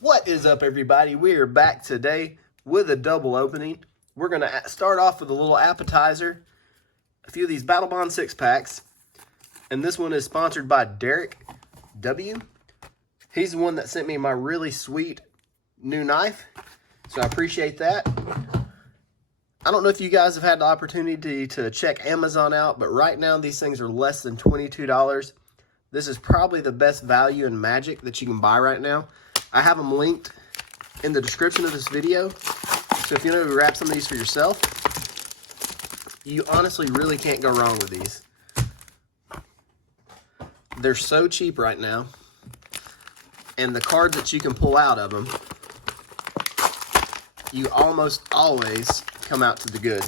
What is up, everybody? We are back today with a double opening. We're going to start off with a little appetizer, a few of these Battlebond 6-packs, and this one is sponsored by Derek W. He's the one that sent me my really sweet new knife, so I appreciate that. I don't know if you guys have had the opportunity to check Amazon out, but right now these things are less than $22. This is probably the best value in Magic that you can buy right now. I have them linked in the description of this video. So if you know to grab some of these for yourself, you honestly really can't go wrong with these. They're so cheap right now. And the cards that you can pull out of them, you almost always come out to the good.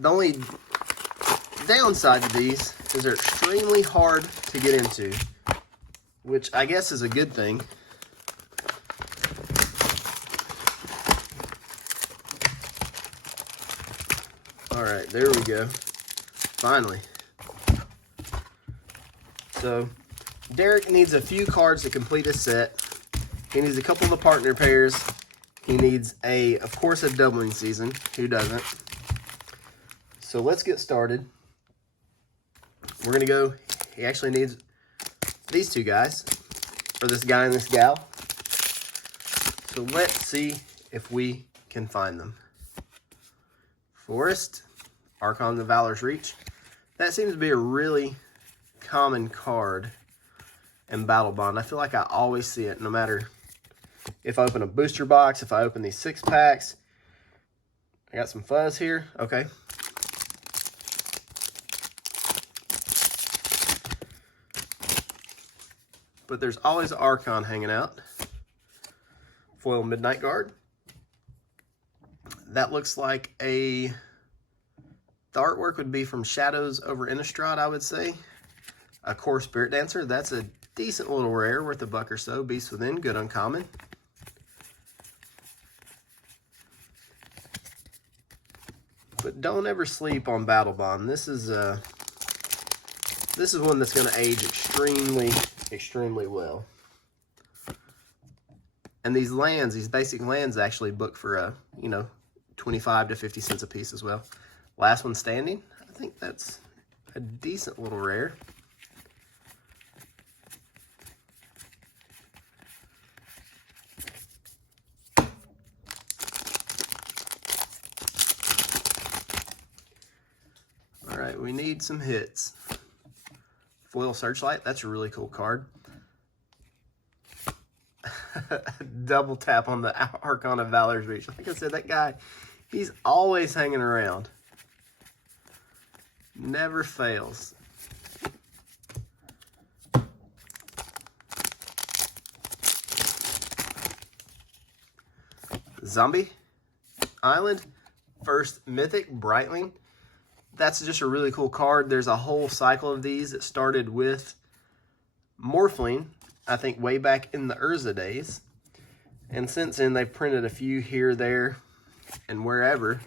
The only downside to these is they're extremely hard to get into, which I guess is a good thing. All right, there we go. Finally. So, Derek needs a few cards to complete his set. He needs a couple of the partner pairs. He needs of course, a doubling season. Who doesn't? So let's get started. We're going to go, he actually needs these two guys, or this guy and this gal. So let's see if we can find them. Forest, Archon of Valor's Reach. That seems to be a really common card in Battlebond. I feel like I always see it, no matter if I open a booster box, if I open these 6-packs. I got some fuzz here. Okay. But there's always an Archon hanging out. Foil Midnight Guard. That looks like the artwork would be from Shadows over Innistrad, I would say. A Core Spirit Dancer. That's a decent little rare, worth $1 or so. Beast Within, good uncommon. But don't ever sleep on Battlebond. This is one that's going to age extremely well. And these lands, these basic lands, actually book for 25 to 50 cents a piece as well. Last One Standing. I think that's a decent little rare. All right, we need some hits. Foil Searchlight, that's a really cool card. Double tap on the Archon of Valor's Reach. Like I said, that guy, he's always hanging around. Never fails. Zombie Island, first Mythic Brightling. That's just a really cool card. There's a whole cycle of these that started with Morphling, I think way back in the Urza days. And since then, they've printed a few here, there, and wherever.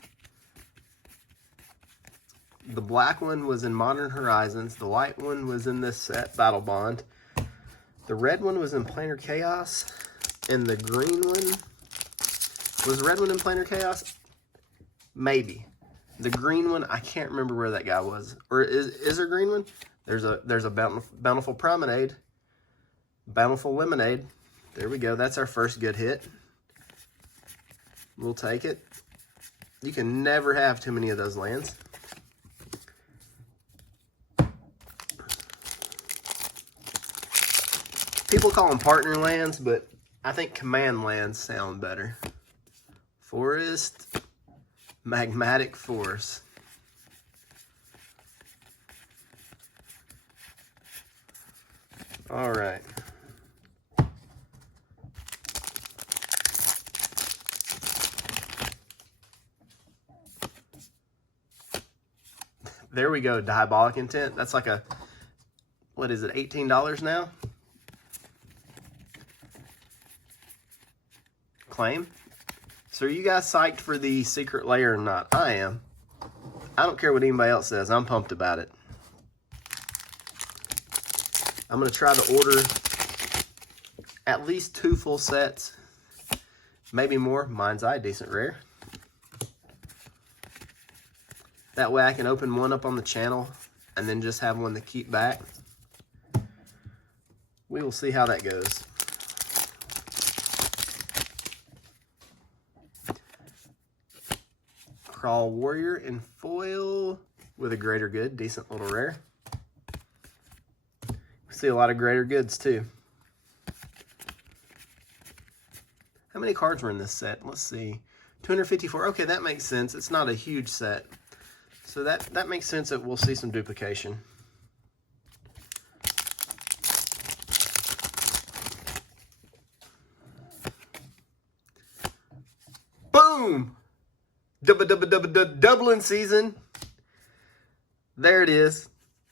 The black one was in Modern Horizons. The white one was in this set, Battlebond. The red one was in Planar Chaos. And the green one, was the red one in Planar Chaos? Maybe. The green one, I can't remember where that guy was. Or is there a green one? There's a Bountiful Promenade. Bountiful Lemonade. There we go. That's our first good hit. We'll take it. You can never have too many of those lands. People call them partner lands, but I think command lands sound better. Forest. Magmatic Force. All right. There we go, Diabolic Intent. That's like what is it, $18 now? Claim. So are you guys psyched for the secret layer or not? I am. I don't care what anybody else says. I'm pumped about it. I'm going to try to order at least 2 full sets, maybe more. Mind's Eye, decent rare. That way I can open one up on the channel and then just have one to keep back. We will see how that goes. Crawl Warrior in foil with a Greater Good, decent little rare. We see a lot of Greater Goods too. How many cards were in this set? Let's see. 254. Okay, that makes sense. It's not a huge set. So that makes sense that we'll see some duplication. Boom! Doubling season. There it is.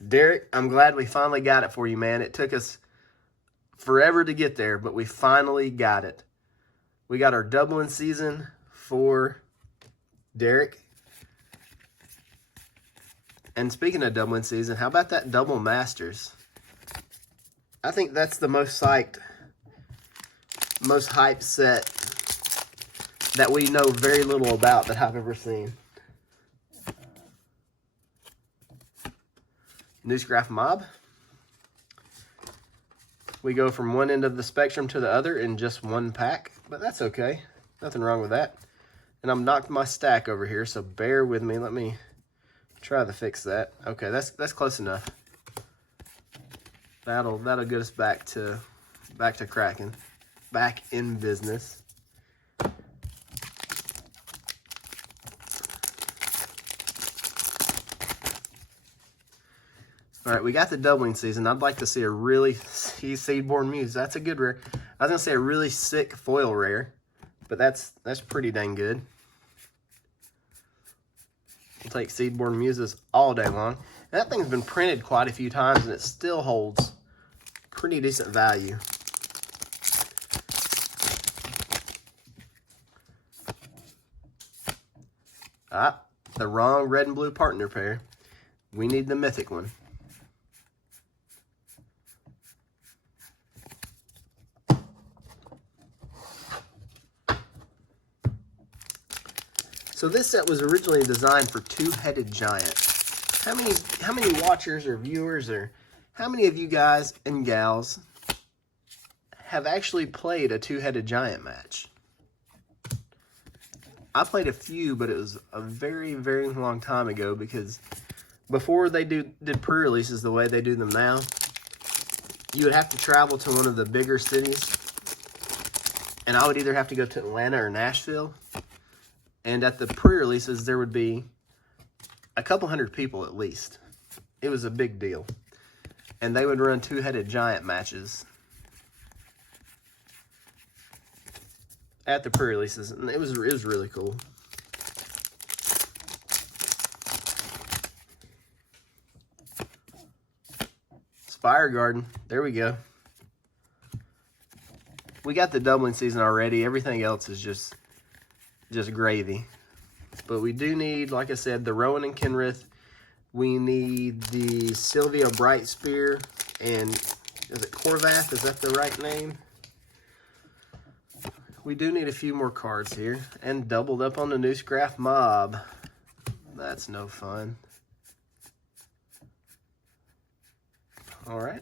Derek, I'm glad we finally got it for you, man. It took us forever to get there, but we finally got it. We got our doubling season for Derek. And speaking of doubling season, how about that double masters? I think that's the most hyped set that we know very little about that I've ever seen. Newsgraph Mob. We go from one end of the spectrum to the other in just one pack, but that's okay. Nothing wrong with that. And I'm knocked my stack over here, so bear with me. Let me try to fix that. Okay, that's close enough. That'll get us back to cracking, back in business. All right, we got the doubling season. I'd like to see a really Seedborn Muse. That's a good rare. I was gonna say a really sick foil rare, but that's pretty dang good. We'll take Seedborn Muses all day long. And that thing's been printed quite a few times, and it still holds pretty decent value. Ah, the wrong red and blue partner pair. We need the mythic one. So this set was originally designed for two-headed giant. How many watchers or viewers, or how many of you guys and gals have actually played a two-headed giant match? I played a few, but it was a very, very long time ago, because before they did pre-releases the way they do them now, you would have to travel to one of the bigger cities, and I would either have to go to Atlanta or Nashville. And at the pre-releases, there would be a couple hundred people at least. It was a big deal. And they would run two-headed giant matches at the pre-releases. And it was really cool. Spire Garden. There we go. We got the doubling season already. Everything else is just gravy. But we do need, like I said, the Rowan and Kenrith. We need the Sylvia Bright Spear, and is it Corvath? Is that the right name? We do need a few more cards here, and doubled up on the Newsgraph Mob. That's no fun. All right.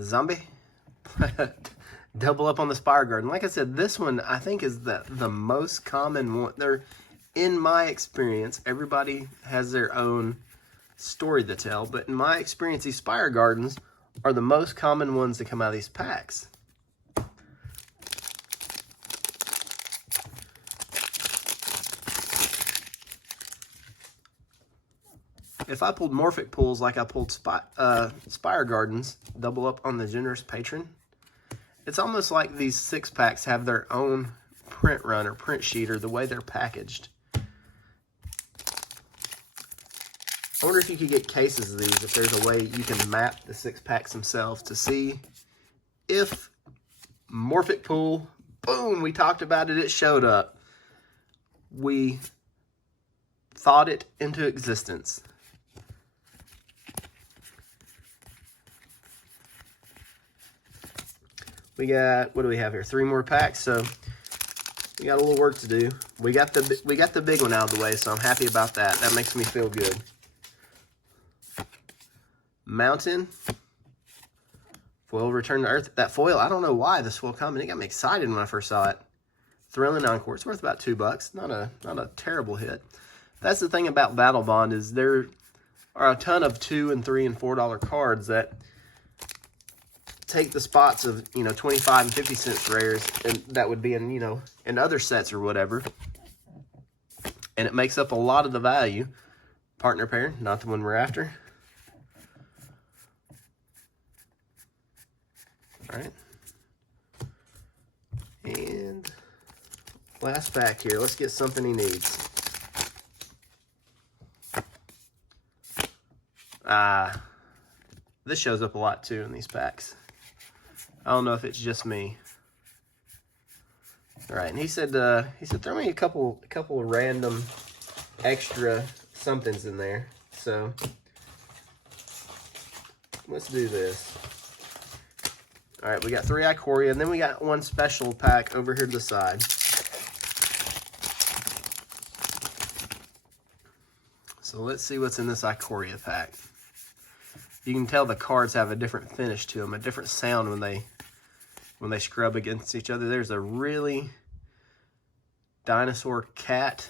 Zombie. Double up on the Spire Garden. Like I said, this one I think is the most common one. They're, in my experience, everybody has their own story to tell, but in my experience, these Spire Gardens are the most common ones that come out of these packs. If I pulled Morphic pulls like I pulled Spire Gardens, double up on the Generous Patron, it's almost like these 6-packs have their own print run or print sheet, or the way they're packaged. I wonder if you could get cases of these, if there's a way you can map the 6-packs themselves to see if Morphic Pool, boom, we talked about it, it showed up. we thought it into existence. We got, what do we have here? 3 more packs, so we got a little work to do. We got the big one out of the way, so I'm happy about that. That makes me feel good. Mountain. Foil Return to Earth. That foil, I don't know why this foil coming. It got me excited when I first saw it. Thrilling Encore. It's worth about $2. Not a terrible hit. That's the thing about Battlebond, is there are a ton of $2 and $3 and $4 cards that take the spots of, 25 and 50 cents rares, and that would be in, in other sets or whatever. And it makes up a lot of the value. Partner pair, not the one we're after. All right. And last pack here. Let's get something he needs. This shows up a lot too in these packs. I don't know if it's just me. All right, and he said throw me a couple of random extra somethings in there. So let's do this. All right, we got 3 Ikoria, and then we got 1 special pack over here to the side. So let's see what's in this Ikoria pack. You can tell the cards have a different finish to them, a different sound when they scrub against each other. There's a really dinosaur cat.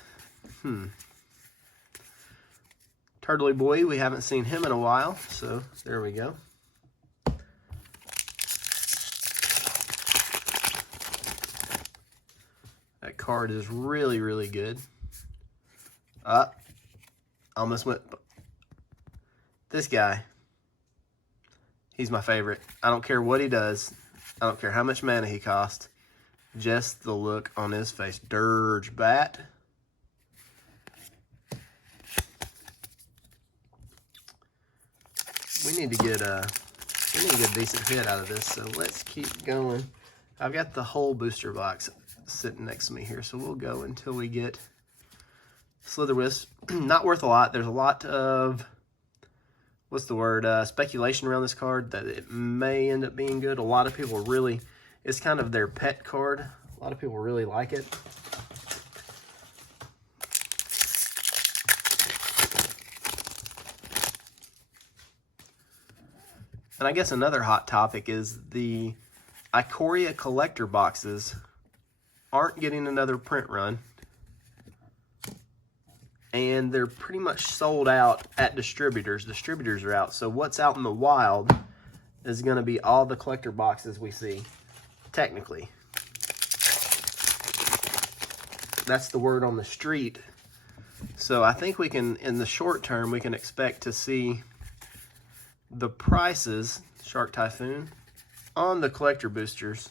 Turtley Boy, we haven't seen him in a while, so there we go. That card is really, really good. Almost went. This guy, he's my favorite. I don't care what he does. I don't care how much mana he costs. Just the look on his face. Dirge Bat. We need to get a decent hit out of this, so let's keep going. I've got the whole booster box sitting next to me here, so we'll go until we get Slitherwisp. Not worth a lot. There's a lot of, what's the word, speculation around this card that it may end up being good. A lot of people really, it's kind of their pet card. A lot of people really like it. And I guess another hot topic is the Ikoria Collector boxes aren't getting another print run. And they're pretty much sold out at distributors. Distributors are out. So what's out in the wild is going to be all the collector boxes we see, technically. That's the word on the street. So I think we can, in the short term, we can expect to see the prices, Shark Typhoon, on the collector boosters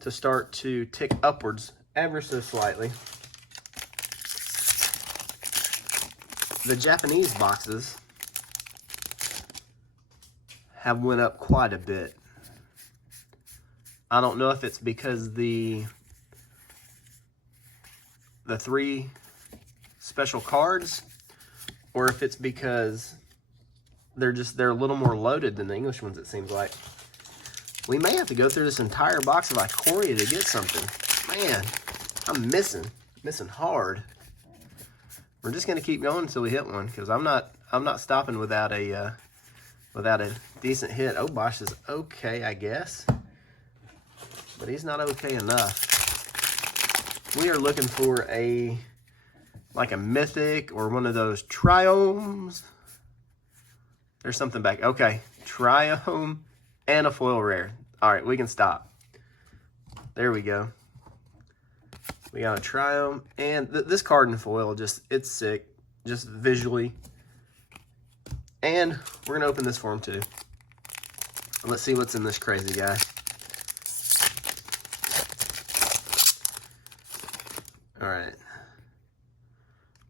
to start to tick upwards ever so slightly. The Japanese boxes have went up quite a bit. I don't know if it's because the 3 special cards, or if it's because they're a little more loaded than the English ones, it seems like. We may have to go through this entire box of Ikoria to get something. Man, I'm missing hard. We're just gonna keep going until we hit one, because I'm not stopping without a decent hit. Oh, Bosch is okay, I guess, but he's not okay enough. We are looking for like a mythic or one of those triomes. There's something back. Okay, triome and a foil rare. All right, we can stop. There we go. We got a triome, and this card in foil, it's sick, just visually. And we're gonna open this for him too. Let's see what's in this crazy guy. All right.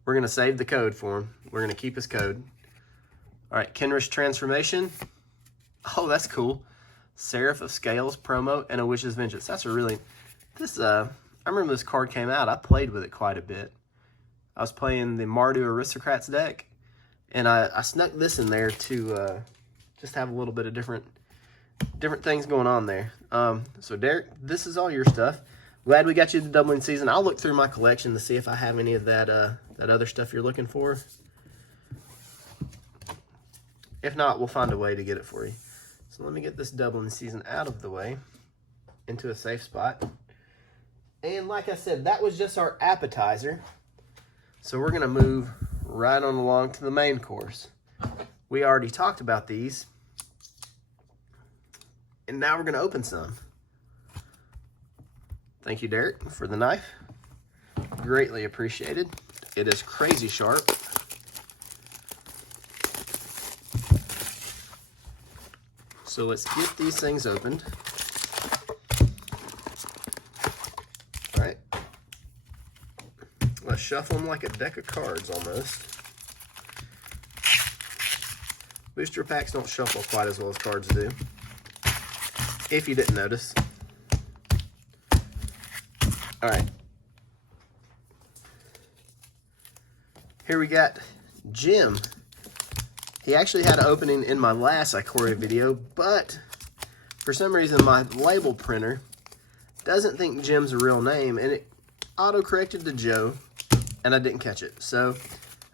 We're gonna save the code for him. We're gonna keep his code. All right, Kenrish Transformation. Oh, that's cool. Seraph of Scales promo and a Wish's Vengeance. That's a really, I remember this card came out. I played with it quite a bit. I was playing the Mardu Aristocrats deck, and I snuck this in there to just have a little bit of different things going on there. So Derek, this is all your stuff. Glad we got you the doubling season. I'll look through my collection to see if I have any of that that other stuff you're looking for. If not, we'll find a way to get it for you. So let me get this doubling season out of the way into a safe spot. And like I said, that was just our appetizer. So we're gonna move right on along to the main course. We already talked about these. And now we're gonna open some. Thank you, Derek, for the knife. Greatly appreciated. It is crazy sharp. So let's get these things opened. All right. Let's shuffle them like a deck of cards almost. Booster packs don't shuffle quite as well as cards do, if you didn't notice. All right. Here we got Jim. He actually had an opening in my last Ikoria video, but for some reason my label printer doesn't think Jim's a real name, and it auto-corrected to Joe, and I didn't catch it. So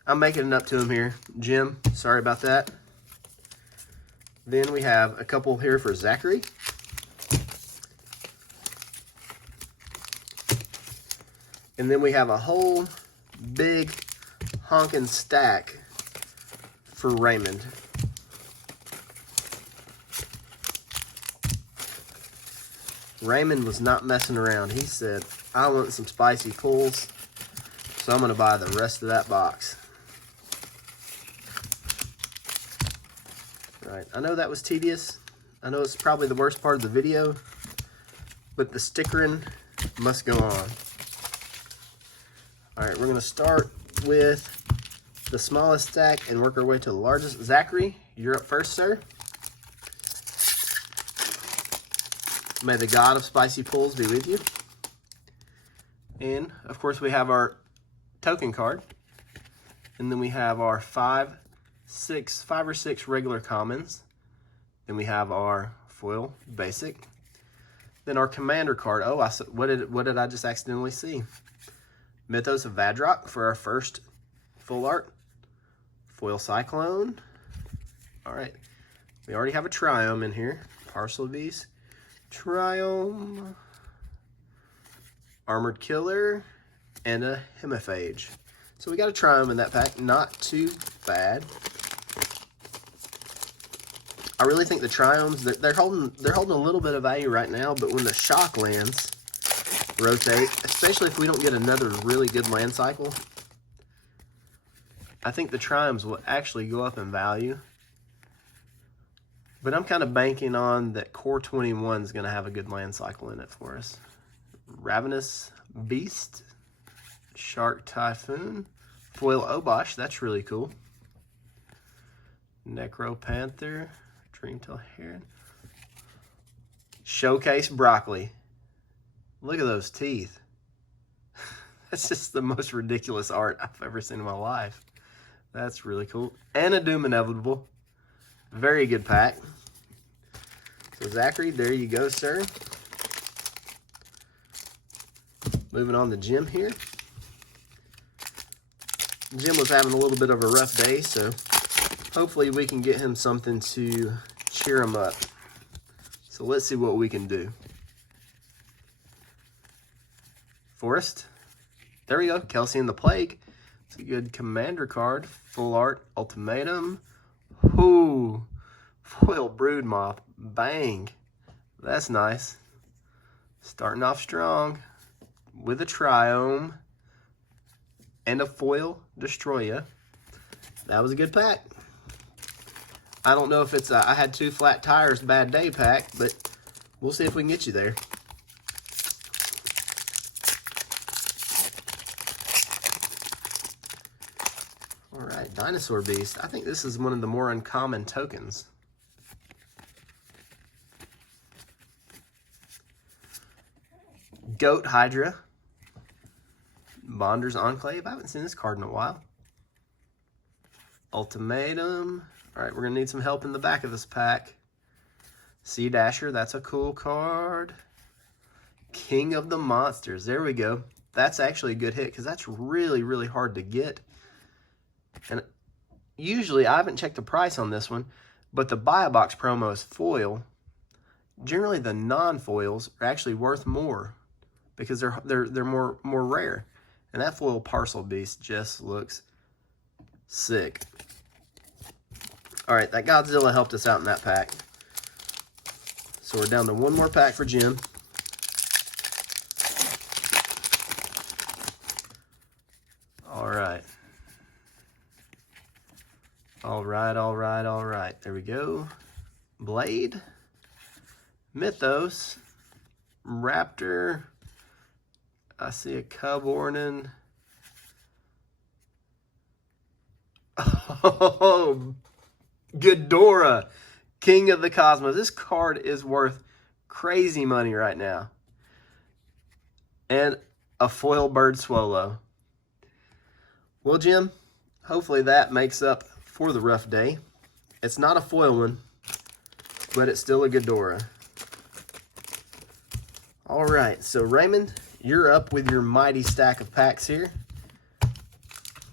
I'm making it up to him here. Jim, sorry about that. Then we have a couple here for Zachary. And then we have a whole big honking stack for Raymond. Raymond was not messing around. He said, I want some spicy pulls, so I'm going to buy the rest of that box. Right, I know that was tedious. I know it's probably the worst part of the video, but the stickering must go on. All right, we're going to start with the smallest stack and work our way to the largest. Zachary, you're up first, sir. May the God of spicy pulls be with you. And, of course, we have our token card. And then we have our five or six regular commons. Then we have our foil basic. Then our commander card. Oh, what did I just accidentally see? Mythos of Vadrock for our first full art. Foil Cyclone. All right. We already have a Triome in here. Parcel of these. Triome. Armored Killer. And a Hemiphage. So we got a Triome in that pack. Not too bad. I really think the Triomes, they're holding a little bit of value right now, but when the shock lands, rotate, especially if we don't get another really good land cycle, I think the Triomes will actually go up in value. But I'm kind of banking on that Core 21 is going to have a good land cycle in it for us. Ravenous Beast, Shark Typhoon, Foil Obosh, that's really cool. Necro Panther, Dreamtail Heron, Showcase Broccoli. Look at those teeth. That's just the most ridiculous art I've ever seen in my life. That's really cool. And a Doom Inevitable. Very good pack. So Zachary, there you go, sir. Moving on to Jim here. Jim was having a little bit of a rough day, so hopefully we can get him something to cheer him up. So let's see what we can do. Forrest. There we go. Kelsey and the Plague. It's a good commander card. Full art. Ultimatum. Ooh. Foil Broodmoth. Bang. That's nice. Starting off strong with a Triome and a Foil Destroya. That was a good pack. I don't know if it's a I had two flat tires bad day pack, but we'll see if we can get you there. All right, Dinosaur Beast. I think this is one of the more uncommon tokens. Goat Hydra. Bonder's Enclave. I haven't seen this card in a while. Ultimatum. All right, we're going to need some help in the back of this pack. Sea Dasher, that's a cool card. King of the Monsters. There we go. That's actually a good hit because that's really, really hard to get. And usually, I haven't checked the price on this one, but the buy a box promo is foil. Generally, the non-foils are actually worth more because they're more rare. And that foil Parcel Beast just looks sick. All right, that Godzilla helped us out in that pack. So we're down to one more pack for Jim. All right. All right, all right, all right. There we go. Blade. Mythos. Raptor. I see a Cub Ornan. Oh, Ghidorah, King of the Cosmos. This card is worth crazy money right now. And a foil Bird Swallow. Well, Jim, hopefully that makes up for the rough day. It's not a foil one, but it's still a Ghidorah. All right, so Raymond, you're up with your mighty stack of packs here.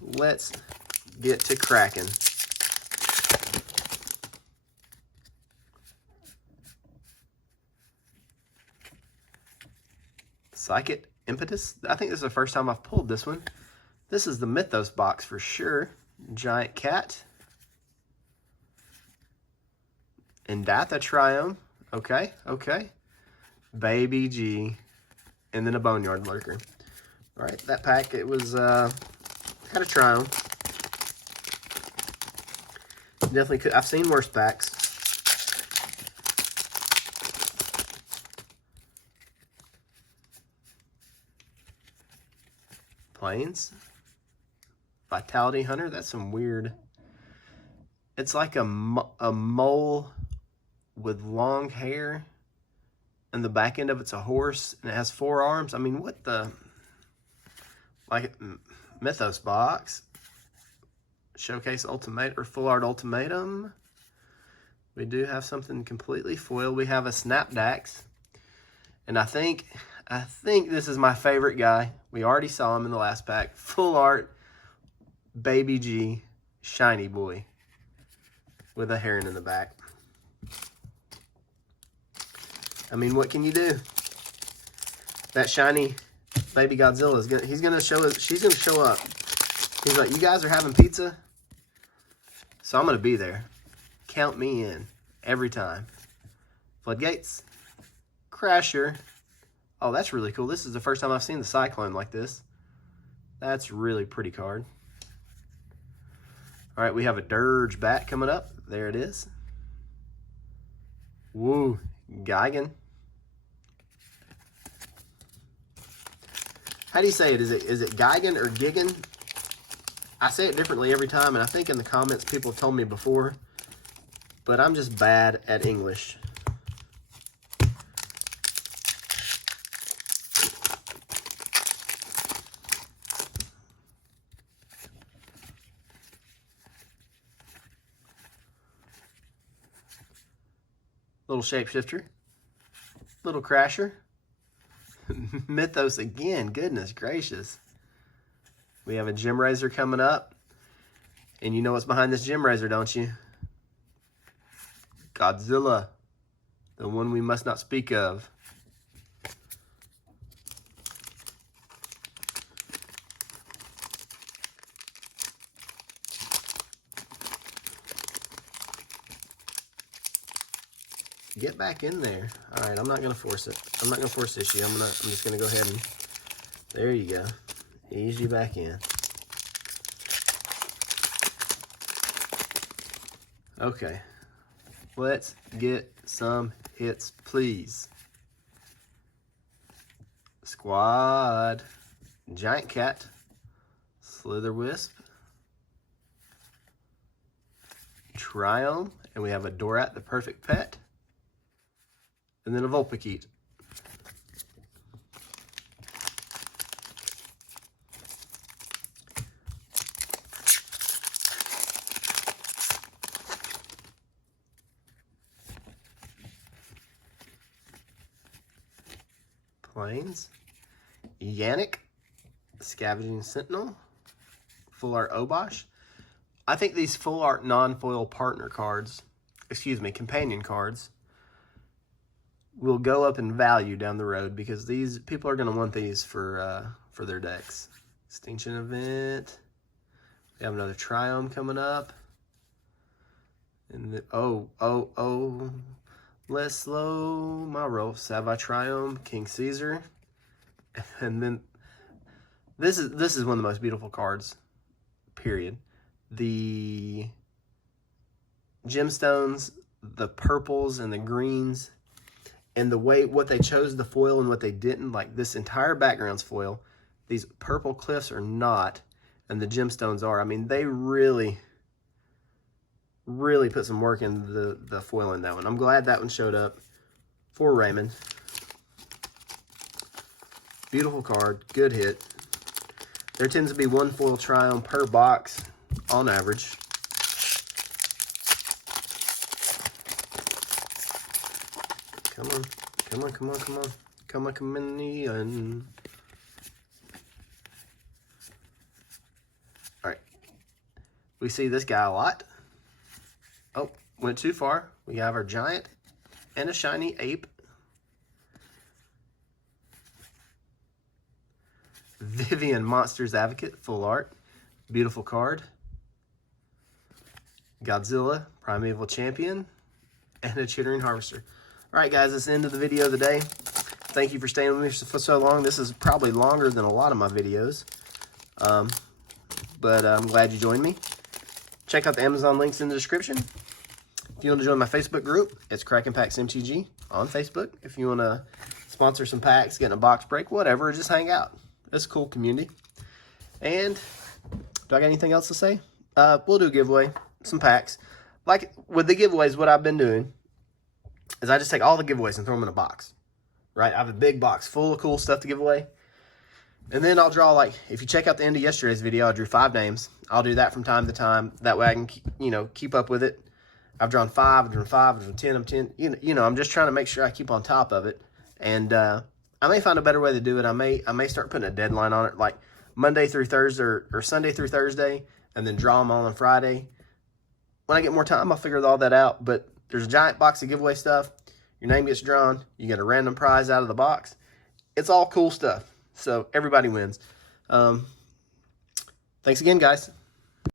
Let's get to cracking. Psychic Impetus. I think this is the first time I've pulled this one. This is the Mythos box for sure. Giant Cat. Indatha Triome. Okay, okay. Baby G. And then a Boneyard Lurker. All right, that pack, it was, had a Triome. Definitely could. I've seen worse packs. Plains. Vitality Hunter. That's some weird. It's like a mole with long hair. And the back end of it's a horse. And it has 4 arms. I mean, what the. Like Mythos box. Showcase Ultimate or Full Art Ultimatum. We do have something completely foil. We have a Snapdax. And I think this is my favorite guy. We already saw him in the last pack. Full Art Baby G Shiny Boy with a heron in the back. I mean, what can you do? That shiny baby Godzilla is gonna, he's gonna show us, she's gonna show up. He's like, you guys are having pizza? So I'm going to be there. Count me in every time. Floodgates. Crasher. Oh, that's really cool. This is the first time I've seen the Cyclone like this. That's really pretty card. All right, we have a Dirge Bat coming up. There it is. Woo. Gigan. How do you say it? Is it Gigan or Gigan? I say it differently every time, and I think in the comments people have told me before, but I'm just bad at English. Little Shapeshifter. Little Crasher. Mythos again. Goodness gracious. We have a Gem Razor coming up. And you know what's behind this Gem Razor, don't you? Godzilla. The one we must not speak of. Get back in there. All right, I'm not gonna force it. I'm not gonna force issue. I'm just gonna go ahead and, there you go. Ease you back in. Okay, let's get some hits, please. Squad. Giant Cat. Slitherwisp. Triome. And we have a Dorat, the perfect pet. And then a Vulpikeet. Plains, Yannick, Scavenging Sentinel, Full Art Obosh. I think these full art non-foil partner cards, excuse me, companion cards, will go up in value down the road because these people are going to want these for their decks. Extinction Event. We have another Triome coming up. And the, let's slow my roll. Savai Triome, King Caesar. And then this is one of the most beautiful cards, period. The gemstones, the purples and the greens, and the way what they chose the foil and what they didn't, like this entire background's foil. These purple cliffs are not, and the gemstones are. I mean, they really put some work into the foil in that one. I'm glad that one showed up for Raymond. Beautiful card, good hit. There tends to be one foil Triome per box on average. Come on, come on, come on, come on. Come on, come in. All right. We see this guy a lot. Oh, went too far. We have our giant and a shiny ape. Vivian Monsters Advocate, full art. Beautiful card. Godzilla, Primeval Champion, and a Chittering Harvester. All right, guys, that's the end of the video of the day. Thank you for staying with me for so long. This is probably longer than a lot of my videos, but I'm glad you joined me. Check out the Amazon links in the description. If you want to join my Facebook group, it's Cracking Packs MTG on Facebook. If you want to sponsor some packs, get in a box break, whatever, just hang out. It's a cool community. And do I got anything else to say? We'll do a giveaway, some packs. Like with the giveaways, what I've been doing is I just take all the giveaways and throw them in a box, right? I have a big box full of cool stuff to give away. And then I'll draw, like, if you check out the end of yesterday's video, I drew 5 names. I'll do that from time to time. That way I can, keep up with it. I've drawn 5, I've drawn 5, I've drawn 10, I'm 10. I'm just trying to make sure I keep on top of it. And I may find a better way to do it. I may start putting a deadline on it, like Monday through Thursday or Sunday through Thursday, and then draw them all on Friday. When I get more time, I'll figure all that out. But there's a giant box of giveaway stuff. Your name gets drawn. You get a random prize out of the box. It's all cool stuff. So everybody wins. Thanks again, guys.